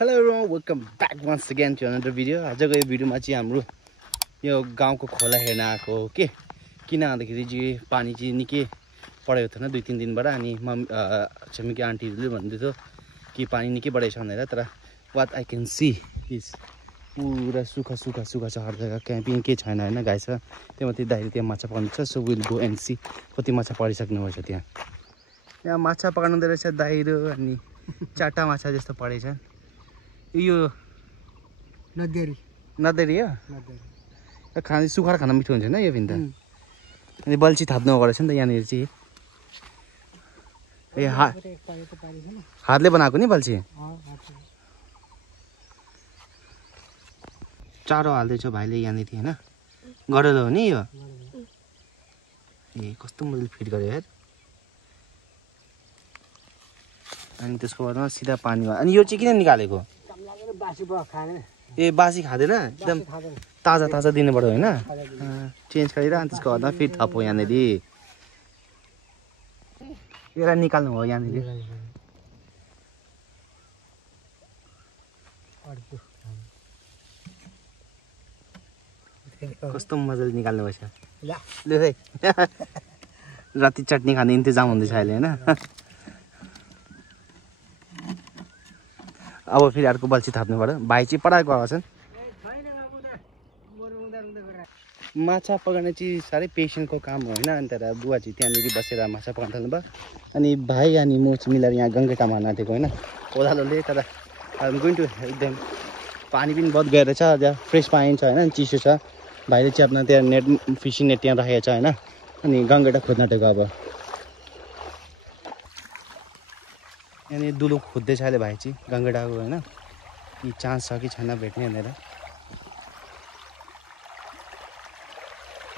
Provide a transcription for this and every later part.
Hello everyone, welcome back once again to another video. आजको यो भिडियोमा चाहिँ हाम्रो यो गाउँको खोला हेर्न आएको हो के किन भन्दाखेरि चाहिँ पानी चाहिँ निकै बढेको थिएन 2-3 दिनबाट अनि छिमेकी आन्टीहरूले भन्दै थियो कि पानी निकै बढेछ भनेर तर what I can see is पुरा सुखा छ हर जग्गा क्याम्पिङ के छैन हैन गाइस त्यो माथि दाइले त्यहाँ माछा पकाउँछ so will go and see कति माछा परिसक्नु भएछ त्यहाँ यहाँ माछा पकाउनु रहेछ दाइरो अनि चारटा माछा जस्तो परेछ यो नदेरी हो खाना सुखाएर खान मिठो हुन्छ हैन यो भिन्दा अनि बल्छी थाप्नु गरेछ नि त यहाँनिर चाहिँ ए हातले बनाएको नि बल्छी चारो हाल्दैछ भाइले यहाँनिर हैन गरेर हो नि यो ए कस्तो मजाले फिट गर्यो यार अनि त्यसको बादमा सिधा पानी अनि यो चाहिँ किन निकालेको ए बासी खाँदैन एकदम ताजा दिनु पर्यो हैन चेन्ज गरेर अनि त्यसको बादमा फेरि थपो यहाँनिर एउटा निकाल्नु हो यहाँनिर कस्तो मजाले निकाल्नु भएछ ल है राति चटनी खाने इन्तजाम हुँदैछ अहिले हैन अब फेरि अर्को बल्छी थाप्नु पर्यो भाइ चाहिँ पढाएको छन् माछा पकाउने चाहिँ साह्रै पेसेन्टको काम हो हैन अनि तर बुवा चाहिँ त्यहाँनिर बसेर माछा पकाउन थाल्नु भयो अनि भाइ अनि म चाहिँ मिलेर यहाँ गङ्गेटामा नाटेको हैन ओह्रालोले तर I am going to help them पानी पनि बहुत गएर छ त्यहाँ फ्रेस पानी छ हैन चिसो छ भाइले चाहिँ आफ्नो त्यहाँ नेट फिसिङ नेट त्यहाँ राखेको छ हैन अनि गङ्गेटा खोज्न आँटेको अब यहाँनिर दुलो खोज्दैछ अहिले भाइ चाहिँ गङ्गेटाको हैन यी चान्स छ कि छैन भेट्ने भनेर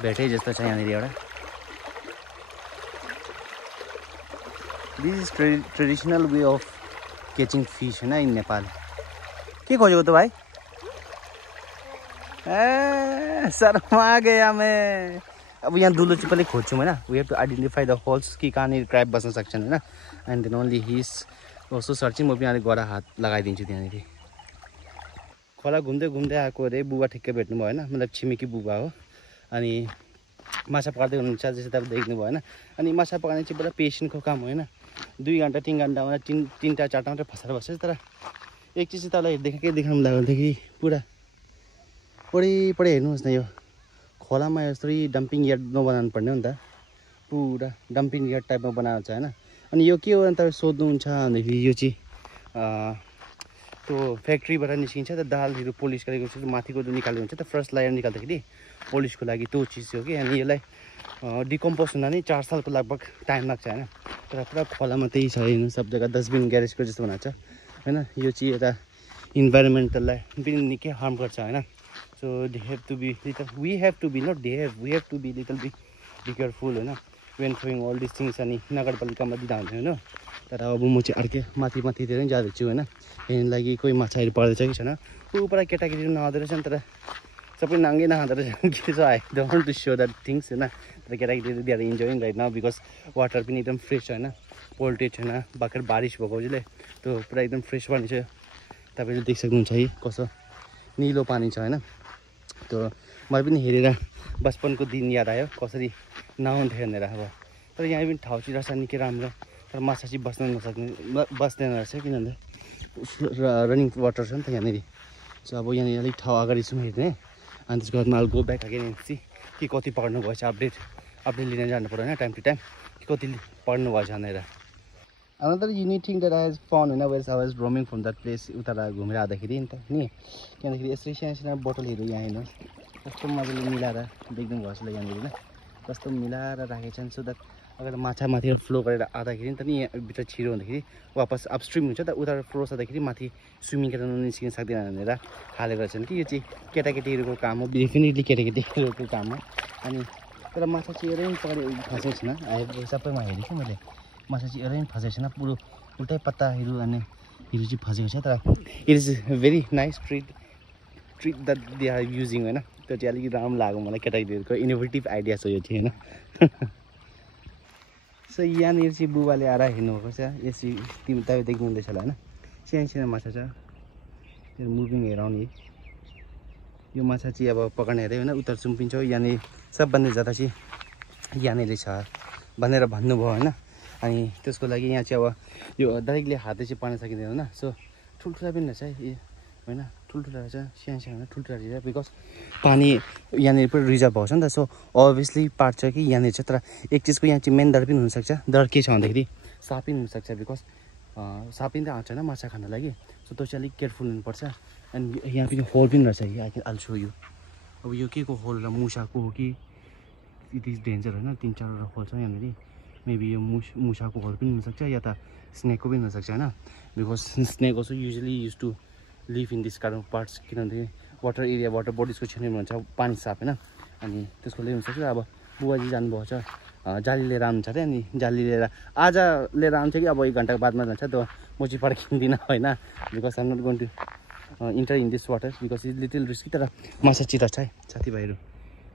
भेटे जस्तो छ यहाँनिर एउटा this is traditional way of catching fish हैन इन नेपाल के खोजेको त भाइ ए शर्मा गया मैं अब यहाँ दुलो चाहिँ पहिले खोज्छौँ हैन we have to identify the holes कि कहाँनिर क्राइब बस्न सक्छन् हैन एन्ड देन ओन्ली हिज कस्तो सर्चिङ म पनि अलिक गएर हात लगाइदिन्छु त्यहाँनिर खोला घुम्दै आएको अरे बुबा ठिक्कै भेट्नु भयो हैन मतलब छिमेकी बुबा हो अनि माछा पकाउँदै हुनुहुन्छ जस्तो तपाईँ देख्नुभयो हैन अनि माछा पकाउने चाहिँ पुरा पेसेन्टको काम हो हैन 2 घन्टा 3 घन्टामा 3टा 4टा मात्रै फसाएर बस्छ तर एक चिज चाहिँ तपाईँलाई देखेकै देखाउनु लाग्दाखेरि पुरा पढी हेर्नुहोस् न यो खोलामा यस्तै डम्पिङ यार्ड नबनाउनु पर्ने हो नि त पुरा डम्पिङ यार्ड टाइपमा बनाएको छ हैन अनि यो के हो भने तपाईँ सोध्नुहुन्छ भनेदेखि यो चाहिँ त्यो फ्याक्ट्रीबाट निस्किन्छ त दालहरू पोलिस गरेको छ माथिको जो निकालेको हुन्छ त फर्स्ट लायर निकाल्दाखेरि पोलिसको लागि त्यो चिज हो कि अनि यसलाई डिकम्पोज हुँदा नै 4 सालको लगभग टाइम लाग्छ हैन तर पुरा खोलामा त्यही छ हैन सब जग्गा डस्टबिन ग्यारेजको जस्तो बनाएको छ हैन यो चाहिँ एउटा इन्भाइरोमेन्टललाई पनि निकै हार्म गर्छ हैन so we have to be little bit careful हैन when throwing all these things अनि नगरपालिकामा दिँदा हुँदैन हैन तर अब म चाहिँ अर्कै माथि धेरै जाँदैछु हैन हेर्न लागि कोही माछाहरू पर्दैछ कि छैन ऊपर केटाकेटी नआउँदो रहेछ नि तर सबै नाङ्गे नखाँदो रहेछ के छ I don't to so that things हैन तर केटाकेटीहरू they are enjoying right now because water पनि एकदम फ्रेस छैन पोल्टेड छैन भर्खर बारिस भएको जसले त्यो पुरा एकदम फ्रेस पानी छ तपाईँले देख सक्नुहुन्छ है कस्तो निलो पानी छ हैन त्यो मलाई पनि हेरेर बचपनको दिन याद आयो कसरी नहुन्थ्यो भनेर अब तर यहाँ पनि ठाउँ चाहिँ रहेछ निकै राम्रो तर माछा चाहिँ बस्दैन रहेछ किनभने रनिङ वाटर छ नि त यहाँनिर सो अब यहाँनिर अलिक ठाउँ अगाडि छौँ हेर्ने अनि त्यसको बादमा all go back again see कि कति पढ्नु भएछ अपडेट लिन जानु पर्यो होइन टाइम टु टाइम कति पढ्नु भएछ भनेर another unique thing that I has found होइन where I was roaming from that place उता घुमेर आउँदाखेरि नि त नि त्यहाँदेखि यसरी सानो बोतलहरू यहाँ हेर्नुहोस् कस्तो मजाले मिलाएर देख्नु भएछ ल यहाँनिर होइन कस्तो मिलाएर राखेको छन् सो द्याट अगर माछा माथि फ्लो गरेर आउँदाखेरि नि त नि यहाँभित्र छिरो हुँदाखेरि वापस अपस्ट्रिम हुन्छ त उता फ्लो आउँदाखेरि माथि स्विमिङ गरेर निस्किन सक्दैन भनेर हालेको छन् कि यो चाहिँ केटाकेटीहरूको काम हो डेफिनेटली केटाकेटीहरूको काम हो अनि तर माछा चाहिँ एउटै फसेको छैन सबैमा हेरेको छु मैले माछा चाहिँ एउटै फसेको छैन पुरो उल्टै पत्ताहरू अनि हरू चाहिँ फसेको छ तर it is very nice treat that they are using होइन त्यो चाहिँ अलिकति राम्रो लाग्यो मलाई केटाकेटीहरूको इनोभेटिभ आइडिया छ यो चाहिँ होइन सो यहाँनिर चाहिँ बुबाले आएर हेर्नुभएको छ यसरी तपाईँ देख्नुहुँदैछ होला होइन सानो माछा छ मुभिङ एराउन्ड है यो माछा चाहिँ अब पकाउने हेऱ्यो होइन उत्तर चुम्पिन्छ यहाँनिर सबभन्दा ज्यादा चाहिँ यहाँनिर छ भनेर भन्नुभयो होइन अनि त्यसको लागि यहाँ चाहिँ अब यो डाइरेक्टली हातले चाहिँ पार्न सकिँदैन होइन सो ठुल्ठुला पनि रहेछ है होइन ठुल्ठुला रहेछ सानो सानो होइन ठुल्ठुला रहेछ बिकज पानी यहाँनिर पनि रिजर्भ भएको छ नि त सो अभियसली पार्छ कि यहाँनिर चाहिँ तर एक चिजको यहाँ चाहिँ मेन डर पनि हुनसक्छ डर के छ भन्दाखेरि साप पनि हुनसक्छ बिकज साप पनि त आउँछ होइन माछा खान लागि सो त्यो चाहिँ अलिक केयरफुल हुनुपर्छ अनि यहाँ पनि होल पनि रहेछ कि I can also you अब यो के को होल र मुसाको हो कि इट इज डेन्जर होइन 3-4वटा होल छ यहाँनिर मेबी यो मुसाको होल पनि हुनसक्छ या त स्नेकको पनि हुनसक्छ होइन because snake also usually use to live in this kind of parts किनभने वाटर एरिया वाटर बडिजको छेउमा हुन्छ पानी साप होइन अनि त्यसको लागि हुनसक्छ अब बुबाजी जानुभएको छ जाली लिएर आउनुहुन्छ अरे अनि जाली लिएर आज लिएर आउँछ कि अब 1 घन्टाको बादमा जान्छ त्यो म चाहिँ फर्किँदिनँ होइन because I'm not going to enter in this water because is little risky तर माछा चिता छ है साथीभाइहरू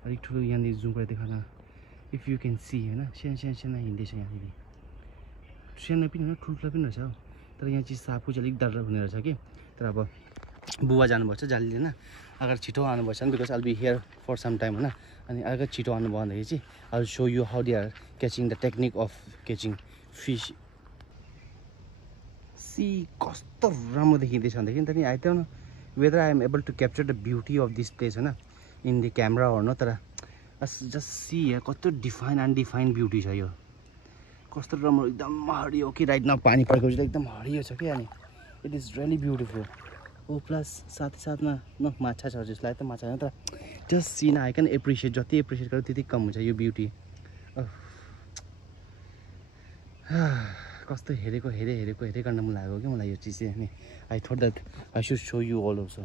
अलिक ठुलो यहाँनिर जुम गरेर देखाउन इफ यु क्यान सी होइन सानो हिँड्दैछ यहाँनिर सानो पनि होइन ठुल्ठुलो पनि रहेछ तर यहाँ चाहिँ सापको चाहिँ अलिक डर हुने रहेछ कि तर अब बुबा जानुपर्छ जाली लिन अगर छिटो आउनुपर्छ भने because all be here for some time होइन अनि अगर छिटो आउनुभयो भन्दाखेरि चाहिँ I will show you how they are catching the technique of catching fish see कस्तो राम्रो देखिँदैछ भनेदेखि त नि I don't know whether I am able to capture the beauty of this place होइन इन द क्यामेरा हो तर just see यहाँ कस्तो डिफाइन अनडिफाइन्ड ब्युटी छ यो कस्तो राम्रो एकदम हरियो कि राइट न पानी परेको एकदम हरियो छ कि अनि it is really beautiful oh plus साथमा न माछा छ जसलाई त माछा होइन तर just seen I can appreciate जति एप्रिसिएट गर्यो त्यति कम हुन्छ यो ब्युटी कस्तो हेरेकै गर्न मन लाग्यो कि मलाई यो चिज चाहिँ अनि I thought that I should show you all also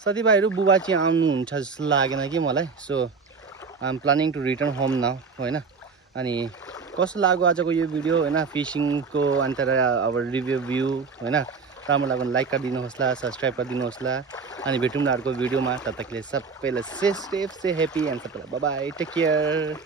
साथीभाइहरू बुबा चाहिँ आउनुहुन्छ जस्तो लागेन कि मलाई so I am planning to return home now होइन अनि कस्तो लाग्यो आजको यो भिडियो होइन फिसिङको अनि तर अब रिभ्यू भ्यू होइन राम्रो लाग्यो भने लाइक गरिदिनुहोस् ला सब्सक्राइब गरिदिनुहोस् ला अनि भेटौँ न अर्को भिडियोमा तब तकले सबैलाई से सेफ से ह्याप्पी एन्ड सबैलाई बाई बाई टेक केयर